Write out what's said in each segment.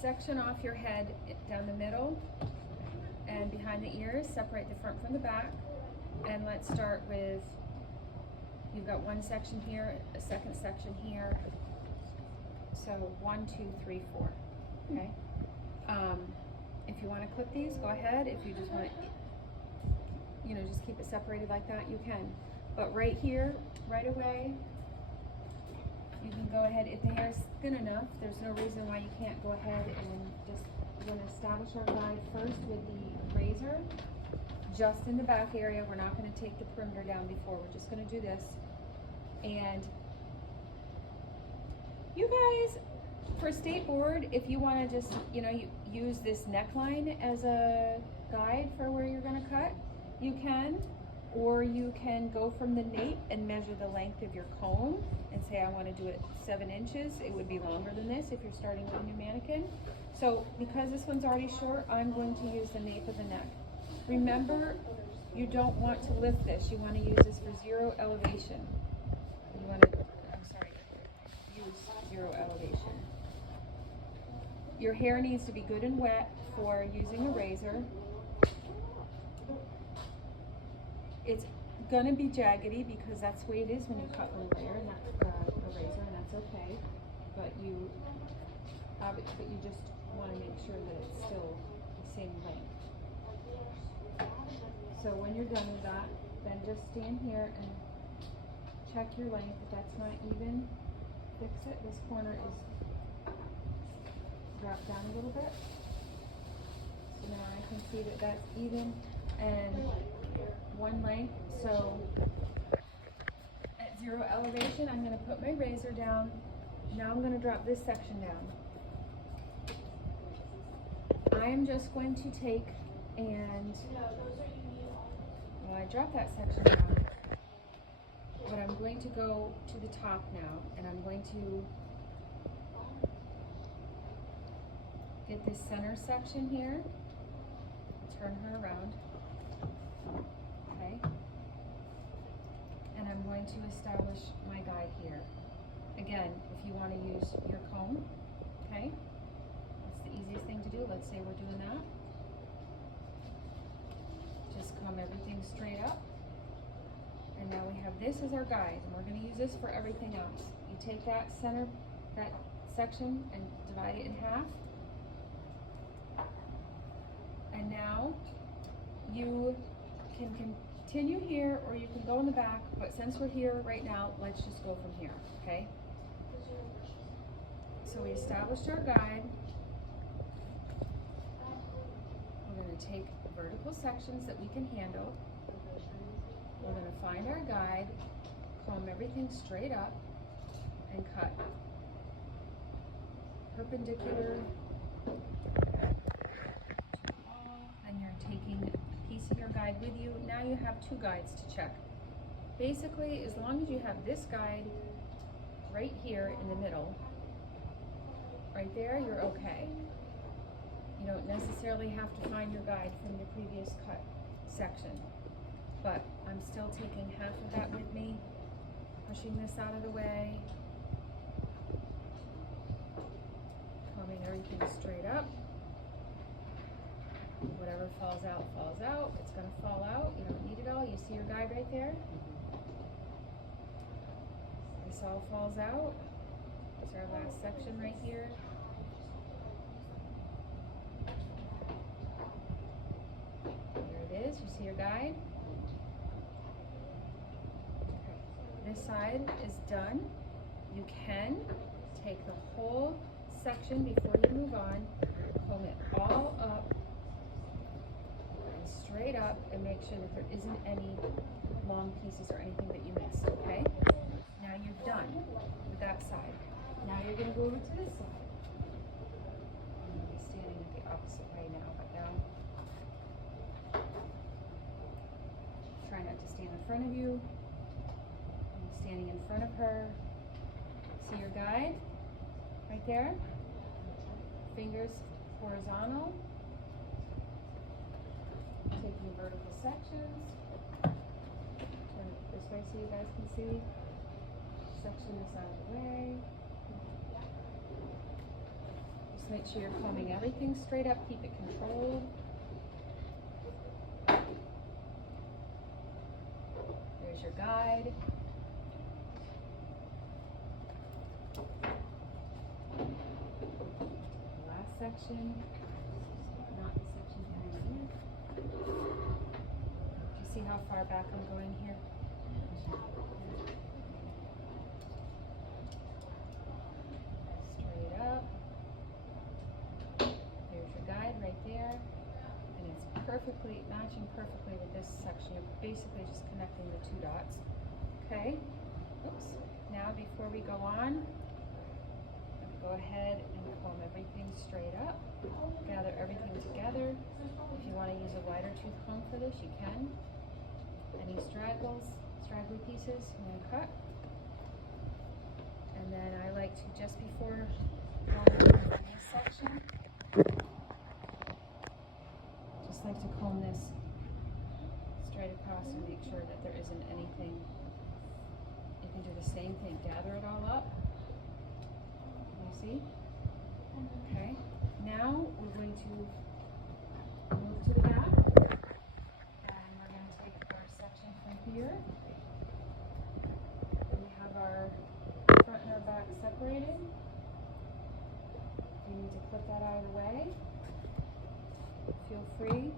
section off your head down the middle and behind the ears, separate the front from the back. And let's start with, you've got one section here, a second section here. So 1, 2, 3, 4, okay? If you want to clip these, go ahead. If you just want to, you know, just keep it separated like that, you can. But right here, right away, you can go ahead. If the hair is thin enough, there's no reason why you can't go ahead and just, we're going to establish our guide first with the razor, just in the back area. We're not going to take the perimeter down before. We're just going to do this. And you guys, for state board, if you want to just, you know, use this neckline as a guide for where you're going to cut, you can. Or you can go from the nape and measure the length of your comb and say, I want to do it 7 inches. It would be longer than this if you're starting with a new mannequin. So because this one's already short, I'm going to use the nape of the neck. Remember, you don't want to lift this. You want to use this for 0 elevation. You want to, use 0 elevation. Your hair needs to be good and wet for using a razor. It's gonna be jaggedy because that's the way it is when you cut with a layer, and that's a razor, and that's okay. But you just want to make sure that it's still the same length. So when you're done with that, then just stand here and check your length. If that's not even, fix it. This corner is dropped down a little bit. So now I can see that that's even and one length. So at 0 elevation, I'm going to put my razor down. Now I'm going to drop this section down. I am just going to take and, well, I dropped that section down, but I'm going to go to the top now, and I'm going to get this center section here, turn her around, okay, and I'm going to establish my guide here. Again, if you want to use your comb, okay, that's the easiest thing to do. Let's say we're doing that. Just comb everything straight up, and now we have this as our guide, and we're going to use this for everything else. You take that center, that section, and divide it in half. And now you can continue here, or you can go in the back, but since we're here right now, let's just go from here, okay? So we established our guide. We're going to take vertical sections that we can handle. We're going to find our guide, comb everything straight up, and cut perpendicular. And you're taking a piece of your guide with you. Now you have 2 guides to check. Basically, as long as you have this guide right here in the middle, right there, you're okay. You don't necessarily have to find your guide from your previous cut section. But I'm still taking half of that with me, pushing this out of the way, combing everything straight up. Whatever falls out, falls out. It's going to fall out. You don't need it all. You see your guide right there? This all falls out. It's our last section right here. There it is. You see your guide? Okay. This side is done. You can take the whole section before you move on, comb it all up, straight up, and make sure that there isn't any long pieces or anything that you missed, okay? Now you're done with that side. Now you're going to go over to this side. I'm going to be standing the opposite way now, but now try not to stand in front of you. I'm standing in front of her. See your guide right there? Fingers horizontal. Taking vertical sections. Turn it this way so you guys can see. Section this out of the way. Just Just make sure you're combing everything straight up, keep it controlled. There's your guide. Last section, not the section behind here. Do you see how far back I'm going here? Straight up. There's your guide right there. And it's perfectly, matching perfectly with this section. You're basically just connecting the two dots. Okay? Oops. Now before we go on, go ahead and comb everything straight up. Gather everything together. If you want to use a wider tooth comb for this, you can. Any straggly pieces, you can cut. And then I like to, just before going into this section, just like to comb this straight across and make sure that there isn't anything. You can do the same thing, gather it all up. You see? Okay. Now we're going to move to the back, and we're going to take our section from here. We have our front and our back separated. If you need to clip that out of the way, feel free.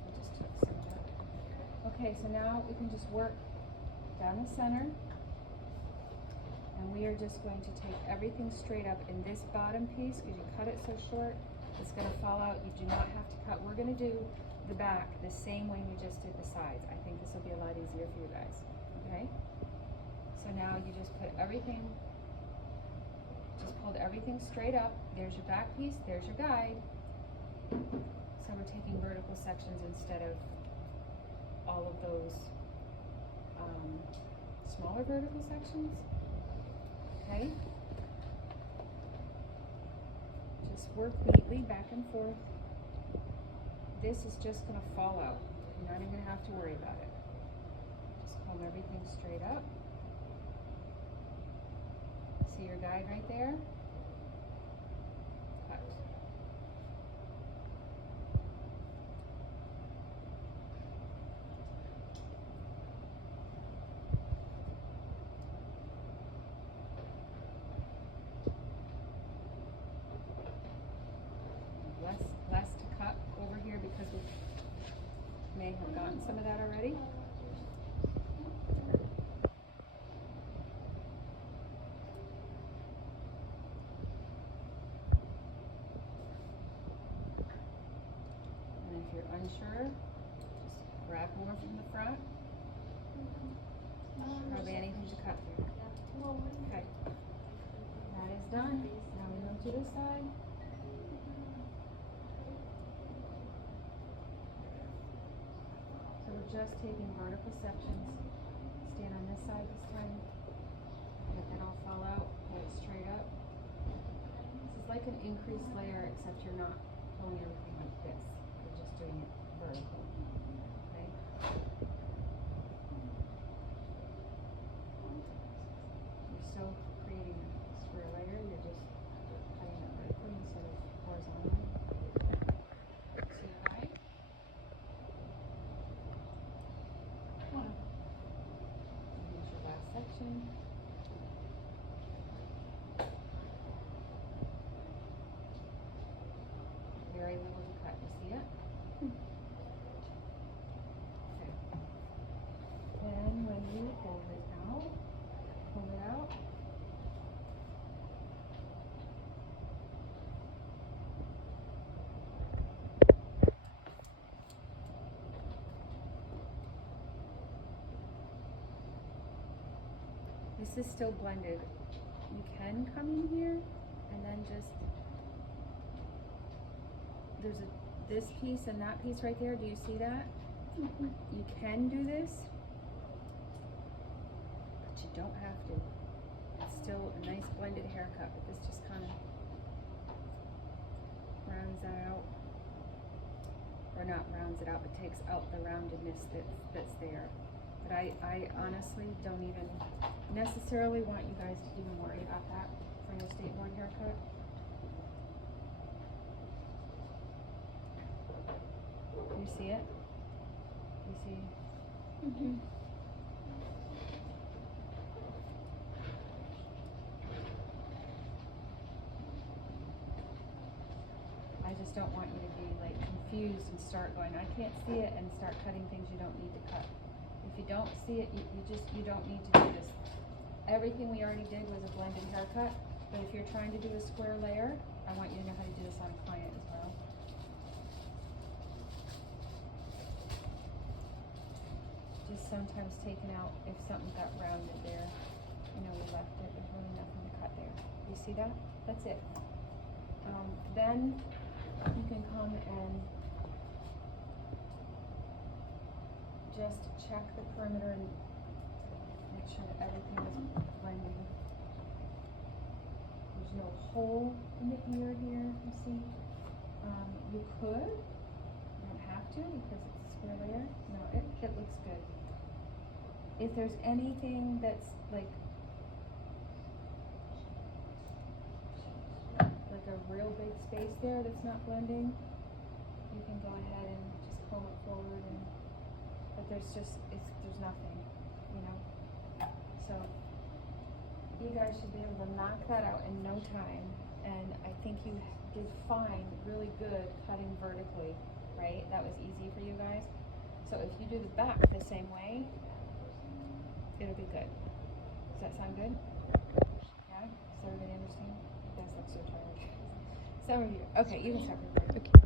I just took some out. Okay, so now we can just work down the center, and we are just going to take everything straight up in this bottom piece, because you cut it so short, it's going to fall out. You do not have to cut. We're going to do the back the same way we just did the sides. I think this will be a lot easier for you guys. Okay? So now you just put everything, just pulled everything straight up. There's your back piece, there's your guide. So we're taking vertical sections instead of all of those smaller vertical sections. Okay? Just work neatly back and forth. This is just going to fall out. You're not even going to have to worry about it. Just comb everything straight up. See your guide right there? Cut. Less to cut over here because we may have gotten some of that already. And if you're unsure, just grab more from the front. Hardly anything to cut through. Okay. That is done. Now we move to this side. So we're just taking vertical sections. Stand on this side this time. Let that all fall out. Pull it straight up. This is like an increased layer, except you're not pulling everything like this. You're just doing it vertical. Okay? You're still creating a square layer. You're just cutting it vertically instead of horizontally. See your guide? Here's your last section. Very little to cut, you see it? Okay. Then when you pull it out. This is still blended. You can come in here and then just, there's this piece and that piece right there. Do you see that? Mm-hmm. You can do this, but you don't have to. It's still a nice blended haircut, but this just kind of rounds that out. Or not rounds it out, but takes out the roundedness that's there. But I honestly don't even necessarily want you guys to even worry about that for your state board haircut. Do you see it? Do you see? Mm-hmm. I just don't want you to be like confused and start going, I can't see it, and start cutting things you don't need to cut. If you don't see it, you don't need to do this. Everything we already did was a blended haircut, but if you're trying to do a square layer, I want you to know how to do this on a client as well. Just sometimes taking out, if something got rounded there, you know, we left it, there's really nothing to cut there. You see that? That's it. Then you can come and just check the perimeter and make sure that everything is blending. There's no hole in the ear here, you see? You could, you don't have to because it's a square layer. No, it looks good. If there's anything that's like a real big space there that's not blending, you can go ahead and just comb it forward, and but there's nothing, you know. So you guys should be able to knock that out in no time, and I think you did fine, really good cutting vertically, right? That was easy for you guys. So if you do the back the same way, it'll be good. Does that sound good? Yeah? Does everybody understand? You guys look so tired. Some of you. Okay, you can start recording. Okay.